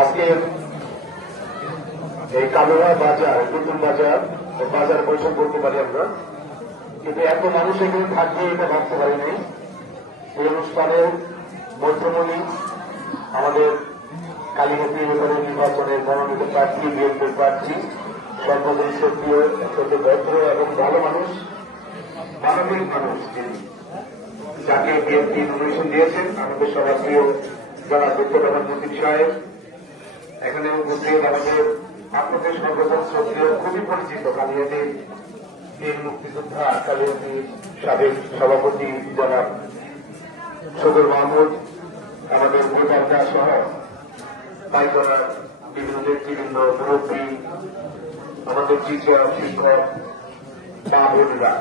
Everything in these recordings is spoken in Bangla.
আজকে এই কালোয়া বাজার নতুন বাজার বাজার বৈঠক করতে পারি আমরা, কিন্তু এত মানুষ এখানে থাকবে এটা ভাবতে পারি নাই। এই অনুষ্ঠানের মধ্যমণি আমাদের কালীঘাটি এলাকার নির্বাচনের মনোনীত প্রার্থী, বিএনপির প্রার্থী, সর্বজন সক্রিয়, অত্যন্ত ভদ্র এবং ভালো মানুষ, মানবিক মানুষ, যিনি যাকে বিএনপি নমিনেশন দিয়েছেন, আমাদের সবার প্রিয় যারা ডক্টর প্রধানমন্ত্রী সাহেব এখানে উপস্থিত। আমাদের আপনাদের সর্বজন শ্রদ্ধেয়, খুবই পরিচিত কালিয়াটির বীর মুক্তিযোদ্ধা, কালিয়াটির সাবেক সভাপতি জনাব সদর মাহমুদ, আমাদের ভোটাররা সহ পাইকরার বিভিন্ন নেতৃবৃন্দ, মুরব্বী, আমাদের টিচার, শিক্ষক, মা বোনেরা,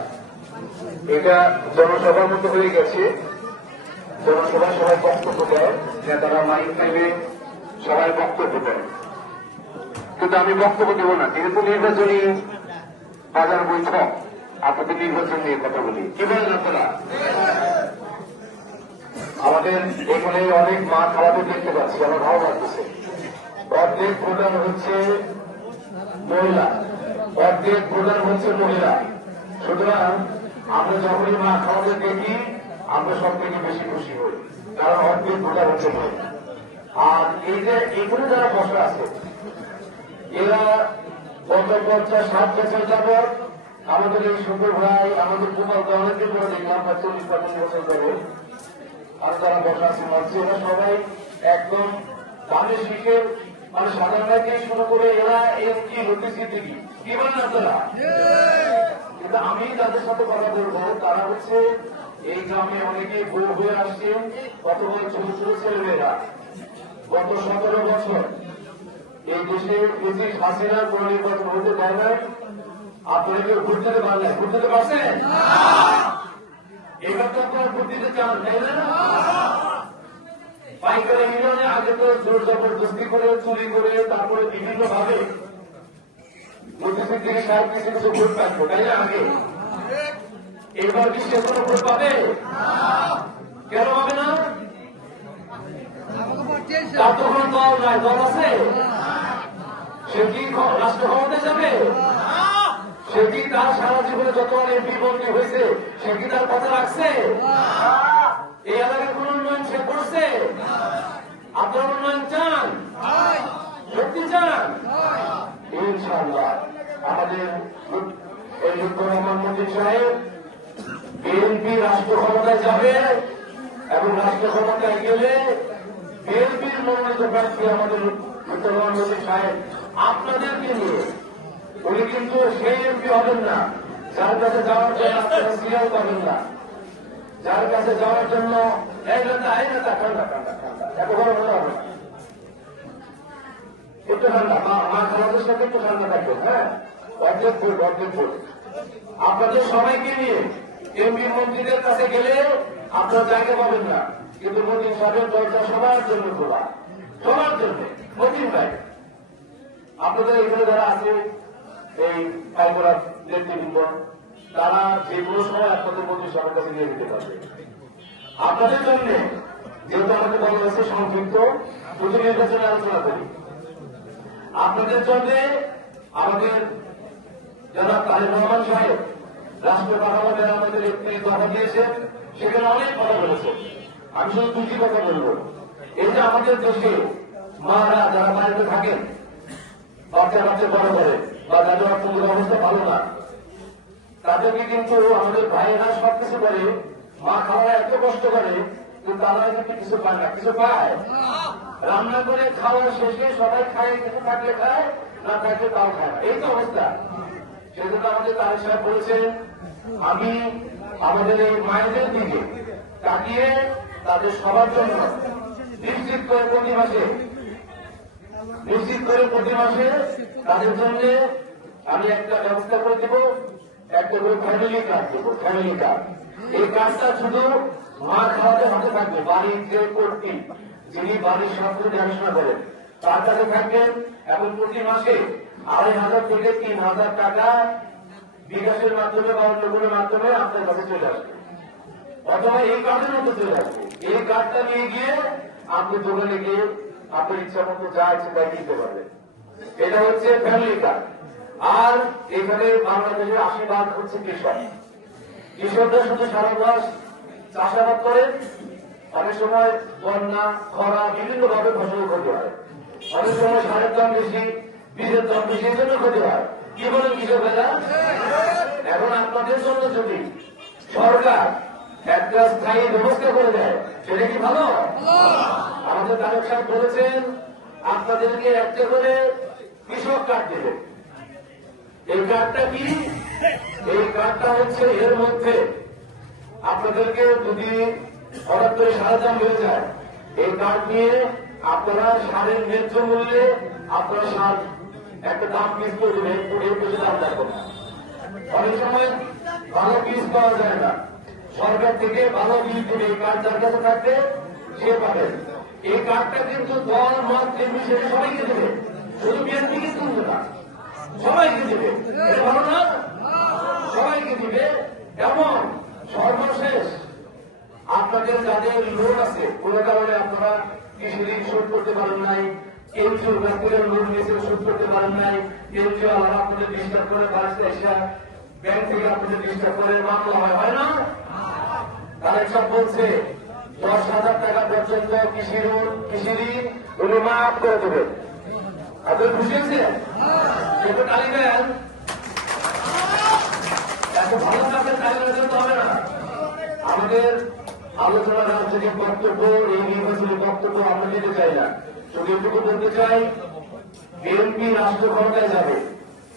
এটা জনসভার মতো হয়ে গেছে। জনসভায় সবাই বক্তব্য দেয়, নেতারা মাইক নেবে, সবাই বক্তব্য দেয়, কিন্তু আমি বক্তব্য দেব না, যেহেতু নির্বাচনী বাজার বৈঠক, আপনাদের নির্বাচন নিয়ে কথা বলি। কি বলেন আপনারা? আমাদের এখানে অনেক মা খাওয়াতে দেখতে পাচ্ছি, আমার ভালো লাগতেছে। অর্ধেক ভোটার হচ্ছে মহিলা, অর্ধেক ভোটার হচ্ছে মহিলা। সুতরাং আমরা যখনই মা খাওয়াতে দেখি আমরা সব থেকে বেশি খুশি হই, কারণ অর্ধেক ভোটার হচ্ছে মহিলা। আর এই যে এখানে যারা বসে আছে, এরা গত 50-60 বছর যাবৎ আমাদের এই শুকুর ভাই, আমাদের কুমারকে অনেকদিন করে দেখলাম, 40-50 বছর ধরে আর যারা বসে আছে মঞ্চে, এরা সবাই একদম বাংলা শিখে, মানে সাধারণকে শুরু করে এরা এমপি হতেছে ঠিকই। কি বলেন আপনারা? কিন্তু আমি যাদের সাথে কথা বলবো তারা হচ্ছে এই গ্রামে অনেকে বউ হয়ে আসছেন, অথবা ছোট ছোট ছেলেমেয়েরা গত 17 বছর এই দেশে প্রেসিডেন্ট হাসিনা কোন নির্বাচন হতে দেয় না। আপনারা কেউ ভোট দিতে পারলেন? ভোট দিতে পারছেন? এবার তো আপনারা ভোট দিতে চান, তাই না? পাইকারি ইউনিয়নে আগে তো জোর জবরদস্তি করে, চুরি করে, তারপরে বিভিন্ন ভাবে মধ্যস্থির থেকে সাহেব কিছু কিছু ভোট পাচ্ছ, তাই না? আগে এবার কি সে কোনো ভোট পাবে? কেন পাবে না? তার তো কোনো দল নাই, দল আছে? সে কি রাষ্ট্র ক্ষমতায় যাবে? সে কি তার সারা জীবনে যতবার এমপি মন্ত্রী হয়েছে সে কি তার কথা রাখছে? এই এলাকার কোন উন্নয়ন সে করছে? আপনার উন্নয়ন চান? সত্যি চান? ইনশাআল্লাহ আমাদের এই ডক্টর প্রধানমন্ত্রী সাহেব বিএনপি রাষ্ট্র ক্ষমতায় যাবে, এবং রাষ্ট্র ক্ষমতায় গেলে বিএনপির মনোনীত প্রার্থী আমাদের ডক্টর প্রধানমন্ত্রী সাহেব আপনাদেরকে নিয়ে, উনি কিন্তু সেই এমপি হবেন না যার কাছে যাওয়ার জন্য আপনারা সিরিয়াল পাবেন না, যার কাছে যাওয়ার জন্য এই নেতা ঠান্ডা ঠান্ডা ঠান্ডা এত বড় হতে হবে না, একটু ঠান্ডা, মা খালাদের সাথে একটু ঠান্ডা থাকবেন। হ্যাঁ, অর্ধেক ভোট, অর্ধেক ভোট আপনাদের সবাইকে নিয়ে এমপি মন্ত্রীদের কাছে গেলে আপনার জায়গা পাবেন না, কিন্তু মন্ত্রী সাহেবের দরজা সবার জন্য খোলা, সবার জন্য। মন্ত্রী ভাই, আপনাদের এখানে যারা আছে এই পাইকরার নেতৃবৃন্দ, তারা যে কোনো সময় আপনাদের মন্ত্রী সবার কাছে নিয়ে দিতে পারবে আপনাদের জন্য। যেহেতু আমাদের বলা হয়েছে সংক্ষিপ্ত, প্রতি নির্বাচনে আলোচনা করি। আপনাদের জন্য আমাদের যারা তারেক রহমান সাহেব রাষ্ট্র কাঠামোতে আমাদের একটি কথা দিয়েছেন, সেখানে অনেক কথা বলেছেন। আমি শুধু দুটি কথা বলবো। এই যে আমাদের দেশে মারা যারা বাড়িতে থাকেন, বাচ্চা বাচ্চা বড় করে, বা যাদের অর্থনৈতিক অবস্থা ভালো না, তাদেরকে কিন্তু আমাদের ভাইয়েরা সবকিছু করে, মা খাওয়া এত কষ্ট করে, কিন্তু তারা কিন্তু কিছু পায় না। কিছু পায় রান্না করে খাওয়া শেষে সবাই খায়, কিছু থাকলে খায়, না থাকলে তাও খায় না, এই তো অবস্থা। সেজন্য আমাদের তারেক সাহেব বলেছেন, আমি আমাদের এই মায়েদের দিকে তাকিয়ে তাদের সবার জন্য নিশ্চিত করে প্রতি মাসে তাদের জন্য আমি একটা ব্যবস্থা করে দেব, একটা করে ফ্যামিলি কার্ড দেবো। ফ্যামিলি কার্ড, এই কার্ডটা শুধু মা খাওয়াতে হাতে থাকবে, বাড়ির যে কর্তৃ, যিনি বাড়ির সবকিছু দেখাশোনা করেন, তার কাছে থাকবেন, এবং প্রতি মাসে 2,500 থেকে 3,000 টাকা বিকাশের মাধ্যমে বা অন্য কোনো মাধ্যমে আপনার কাছে চলে আসবে, অথবা এই কার্ডের মধ্যে চলে আসবে। এই কার্ডটা নিয়ে গিয়ে আপনি দোকানে গিয়ে আপনার ইচ্ছা মতো যা ইচ্ছে তাই কিনতে পারবেন। এটা হচ্ছে ফ্যামিলি কার্ড। আর এখানে বাংলাদেশের 80% হচ্ছে কৃষক। কৃষকরা শুধু সারা মাস চাষাবাদ করেন, অনেক সময় বন্যা খরা বিভিন্ন ভাবে ফসল ক্ষতি হয়, অনেক সময় সারের দাম বেশি, বীজের দাম বেশি, এই জন্য ক্ষতি হয়। কি বলেন কৃষকেরা? এখন আপনাদের জন্য যদি সরকার একটা স্থায়ী ব্যবস্থা করে দেয় সেটা কি ভালো? আমাদের তারক সাহেব বলেছেন আপনাদেরকে একটা করে কৃষক কার্ড দেবে। এই কার্ডটা কি? এই কার্ডটা হচ্ছে এর মধ্যে আপনাদেরকে যদি হঠাৎ করে সারের দাম বেড়ে যায়, এই কার্ড নিয়ে আপনারা সারের ন্যায্য মূল্যে আপনারা সার একটা দাম বীজ করে দেবেন, এর বেশি দাম রাখবেন না। অনেক সময় ভালো বীজ পাওয়া যায় না, সরকার থেকে ভালো বীজ দেবে, এই কার্ড যার কাছে থাকবে সে পাবে। এই কার্ডটা কিন্তু দল মত নির্বিশেষে সবাইকে দেবে, শুধু বিএনপি কিন্তু না, সবাইকে দিবে। এটা ভালো না? সবাইকে দিবে। এমন সর্বশেষ আপনাদের যাদের লোন আছে, কোনো কারণে আপনারা কৃষি ঋণ শোধ করতে পারেন নাই, কেউ কেউ ব্যাংকের লোন নিয়েছে শোধ করতে পারেন নাই, কেউ কেউ আবার আপনাদের ডিস্টার্ব করে বাড়িতে এসে ব্যাংক থেকে আপনাদের ডিস্টার্ব করে মামলা হয় না? তাদের সব বলছে 10,000 টাকা পর্যন্ত কৃষি ঋণ উনি মাফ করে দেবেন। আপনার খুশি হয়েছে? এত টালি দেন, এত ভালো কাজের টালি দিতে হবে না। আমাদের আলোচনার রাজনৈতিক বক্তব্য, এই নির্বাচনী বক্তব্য আমরা নিতে চাই না। শুধু এটুকু বলতে চাই, বিএনপি রাষ্ট্র ক্ষমতায় যাবে,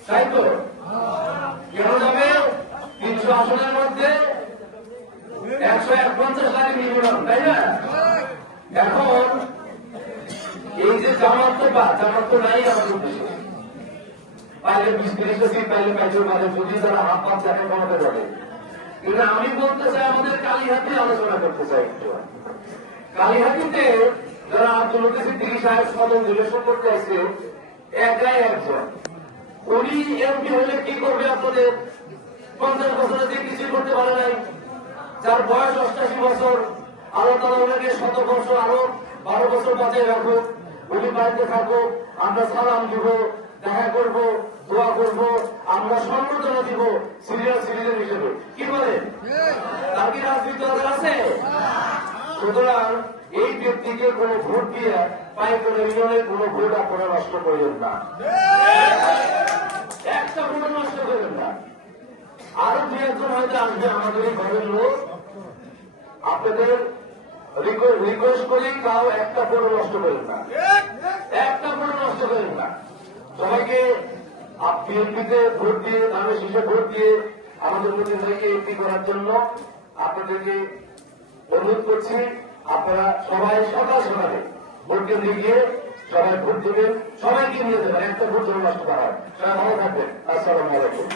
তাই তো? কেন যাবে? 300 আসনের মধ্যে 151 লাখ নির্বাচন, তাই না? এখন এই যে জামাত তো নাই আমাদের দেশে, পাইলে 20-30 সিট পাইলে পাইছে, মানে যদি তারা হাত পাত যাকে ক্ষমতা যাবে। কিন্তু আমি বলতে চাই, আমাদের কালীহাতি আলোচনা করতে চাই একটু। কালীহাতিতে যারা আব্দুল লতিফ সিদ্দিকী সাহেব সদন নির্বাচন করতে আসছে, একাই একজন। উনি এমপি হলে কি করবে? আপনাদের 50 বছরে যে কিছু করতে পারে নাই, যার বয়স 88 বছর, আল্লাহ তাআলা ওনাকে 100 বছর আরো 12 বছর বাঁচিয়ে রাখুক, উনি বাড়িতে থাকুক, আমরা সালাম দিব, দেখা করব, দোয়া করব, আমরা সম্বর্ধনা দিব সিনিয়র সিটিজেন হিসেবে। কি বলে? তার কি রাজনীতি দরকার আছে? সুতরাং এই ব্যক্তিকে কোন ভোট দিয়ে পাইকারি ইউনিয়নের কোন ভোট আপনারা নষ্ট করবেন না, একটা ভোট নষ্ট করবেন না। আরো দু একজন হয়তো আসবে আমাদের এই ঘরের লোক, আপনাদের রিকোয়েস্ট করি তাও একটা ভোট নষ্ট করেন না, একটা ভোট নষ্ট করেন না। সবাইকে বিএনপিতে ভোট দিয়ে, ধানের শীষে ভোট দিয়ে আমাদের প্রতিনিধিকে এমপি করার জন্য আপনাদেরকে অনুরোধ করছি। আপনারা সবাই সকাল সকালে ভোট কেন্দ্রে গিয়ে সবাই ভোট দেবেন, সবাইকে নিয়ে দেবেন, একটা ভোট যেন নষ্ট করা হয়। সবাই ভালো থাকবেন। আসসালামু আলাইকুম।